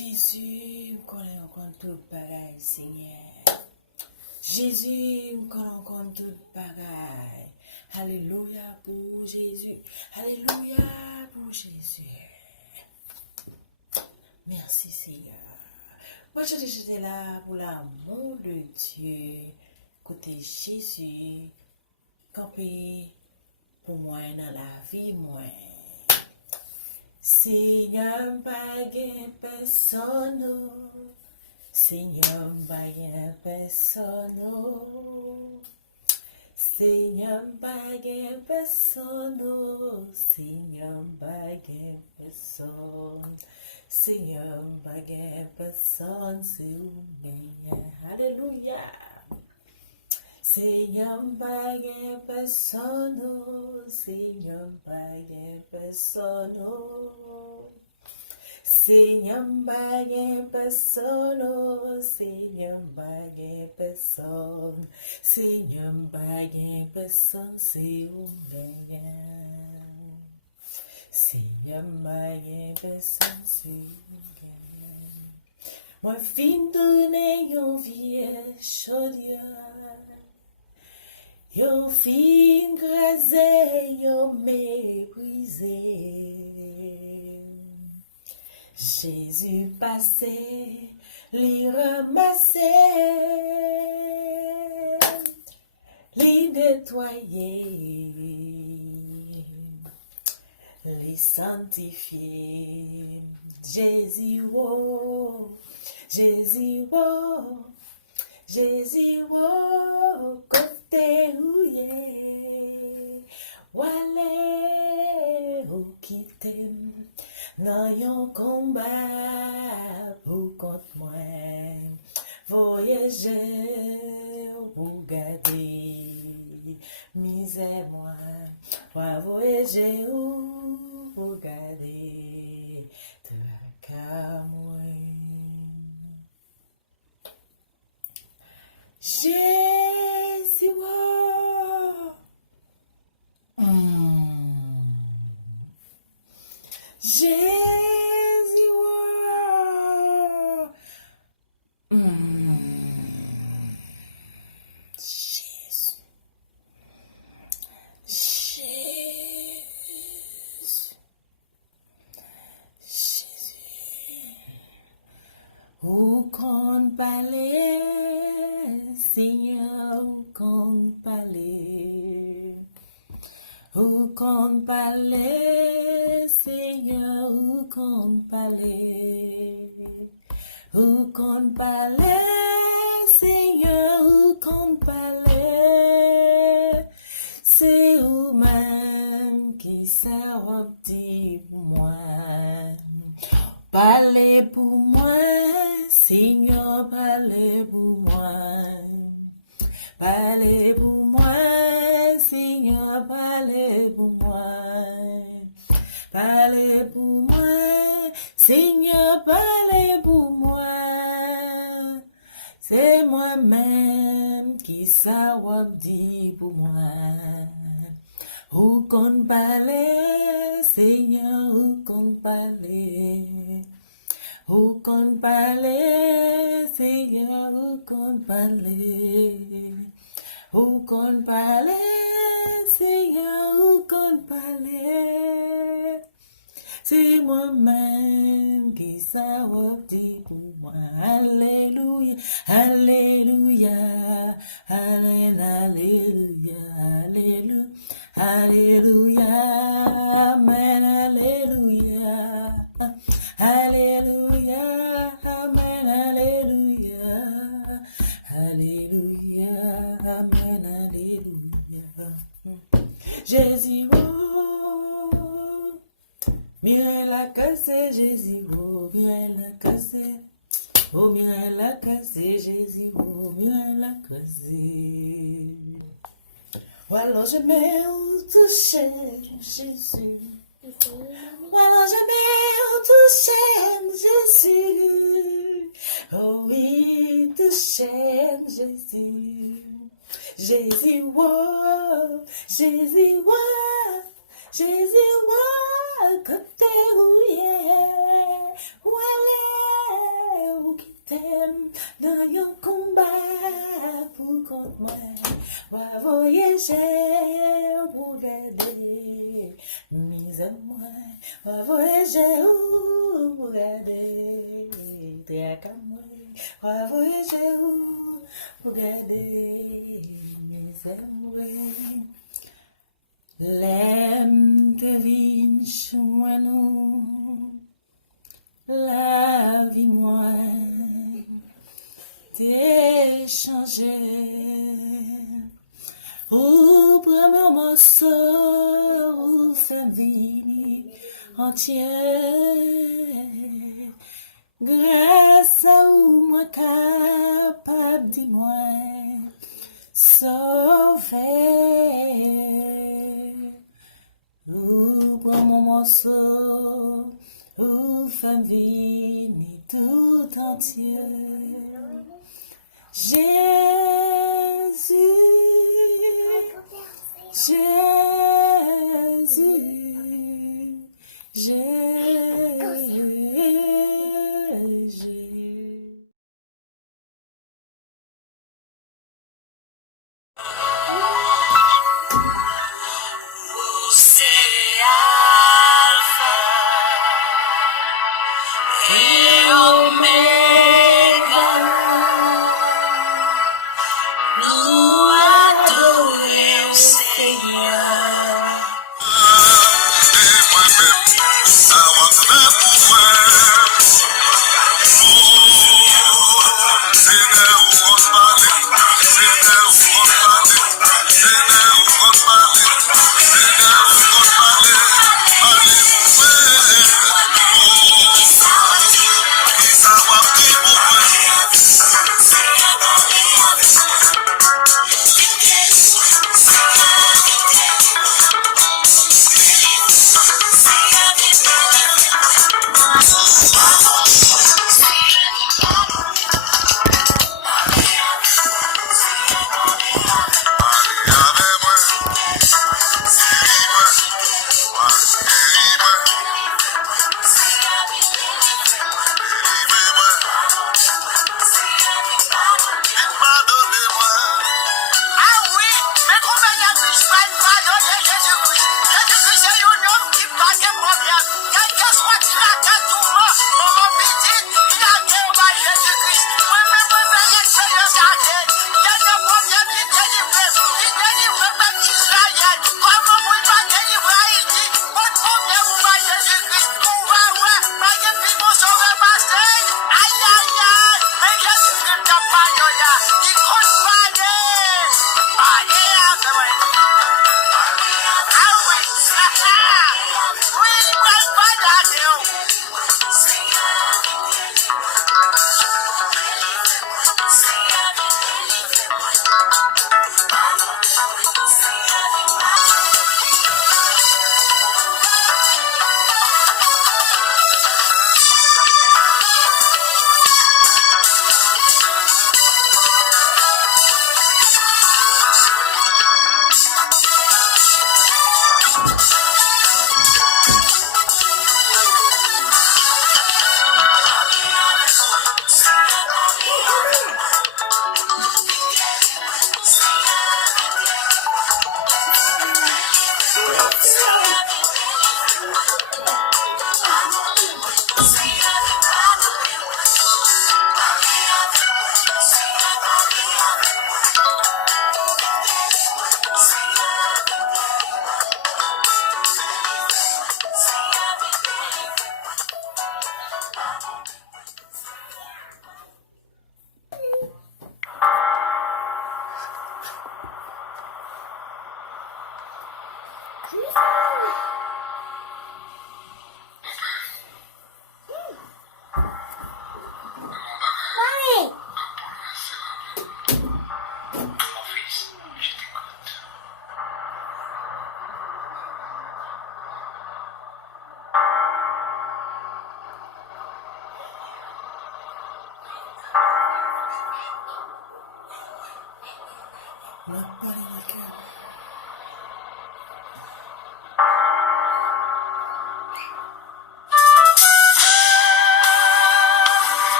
Jésus, me connaît encore tout bagaille, Seigneur. Jésus, me connaît encore tout bagaille. Alléluia pour Jésus. Alléluia pour Jésus. Merci, Seigneur. Moi, j'étais là pour l'amour de Dieu. Côté Jésus, campé pour moi dans la vie, moi. Seigneur, pas de personne. Seigneur, pas de personne. Seigneur, pas de personne. Seigneur, pas de personne. Seigneur, pas de personne. C'est où bien. Alléluia. Seigneur, pas de personne. Seigneur, pas de personne. Seigneur, pas de personne. Seigneur, pas de personne. Seigneur, pas de personne. C'est où bien. Seigneur, pas de personne. C'est où bien. Moi, fin tourner yon vieux chaudière. Yo fin crasé, yo méprisé. Jésus passé, l'y ramassé, l'y nettoyé, l'y sanctifié. Jésus, oh, Jésus, oh. Jésus, oh, côté où yé, wale, ou quitte, nan yon combat, pour contre moi, voyager, ou garder, misère moi, voyager, ou garder, te ka moi. Jésus, oh. Jésus, oh. Jésus. Jésus. Où qu'on parler, Seigneur, où qu'on parler. Où qu'on parler, Seigneur, où qu'on parler. Où qu'on parler, Seigneur, où qu'on parler. C'est vous-même qui savez dire pour moi. Parlez pour moi, Seigneur, parlez pour moi. Parlez pour moi, Seigneur, parlez pour moi. Parlez pour moi, Seigneur, parlez pour moi. C'est moi-même qui savais dire pour moi. Où qu'on parler, Seigneur, où qu'on parler. Où qu'on parler, Seigneur, où qu'on parler. Où qu'on parler, Seigneur, où qu'on parler. C'est moi-même qui savais dire pour moi. Alléluia, alléluia, alléluia, alléluia, alléluia, amen, alléluia, alléluia, amen, alléluia, alléluia, amen, alléluia. Jésus, oh. Mire la cassée, Jésus, oh, mire la cassée. Oh, mire la cassée, Jésus, oh, mire la cassée. Ou alors je mets au toucher, Jésus. Ou alors je mets au toucher, Jésus. Oh oui, toucher, Jésus. Jésus, oh, Jésus, oh, Jésus, oh. côté rouillé, ou aller, ou qui t'aime, dans un combat pour contre moi, va voyager, pour garder, mes amours, va voyager, pour garder, t'es comme moi, va voyager, pour garder, mes amours. L'aime te vin chouanou, la vie moi t'es changé. Ou premier morceau, ou fait vie entière. Grâce à vous, moi capable de moi sauver. Ou prends mon morceau, ou femme vie tout entière. Jésus, Jésus, Jésus.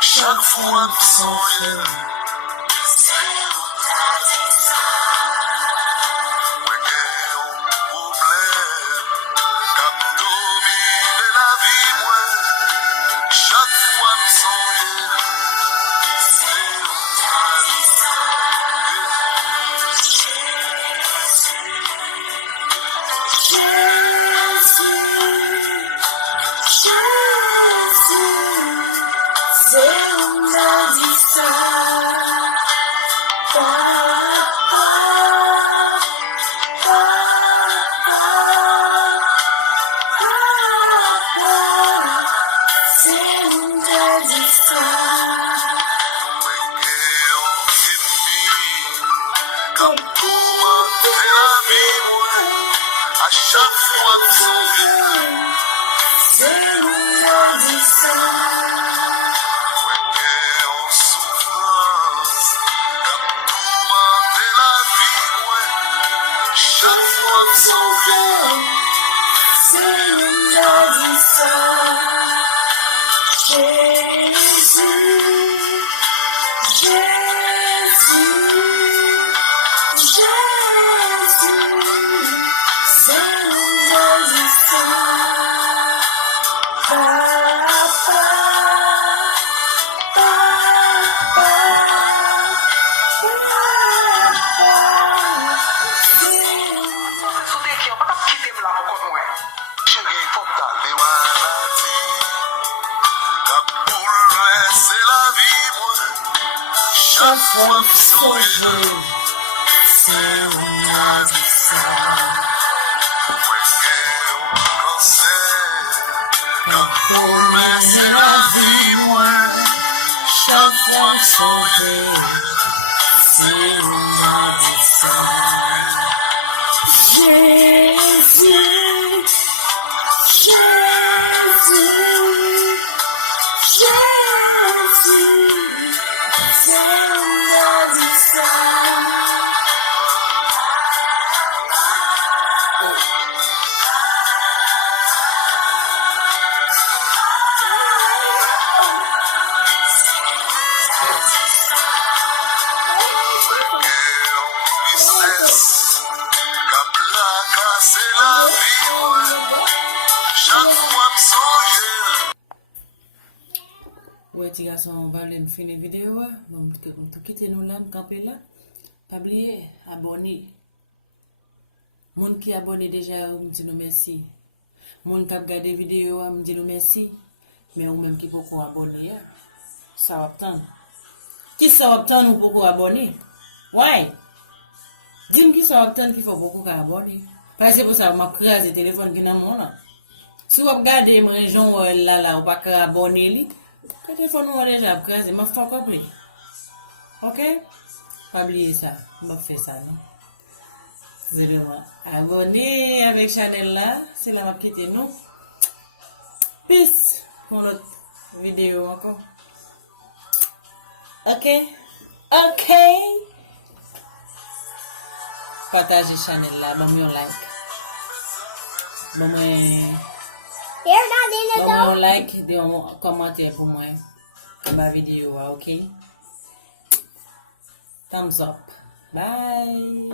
Chaque fois que songe, Ouais, tu as son balai fin de vidéo. Bon, tout quitter nous là, camper là. Pas oublier, abonner. Moun qui abonné déjà, me dit nous merci. Moun qui a regardé vidéo, me dit nous merci. Mais ou même qui peut abonner, ça va attendre. Qui ça va attendre ou pour abonner? Ouais. Dis-moi qui ça va attendre qu'il faut beaucoup abonner. Parce que c'est pour ça que je crase le téléphone qui est dans mon là. Si vous regardez mes régions là, vous pas abonner. Le téléphone nous déjà crasé, je fais compris. Ok? Pas oublier ça, je vais faire ça. Vraiment. Abonnez avec Chanel là, c'est la m'a quitté nous. Peace pour notre vidéo encore. Ok? Ok? Partagez Chanel là, donne-moi un like. Donne-moi un like, donne-moi un commentaire pour moi. Pour ma vidéo, ok? Thumbs up. Bye.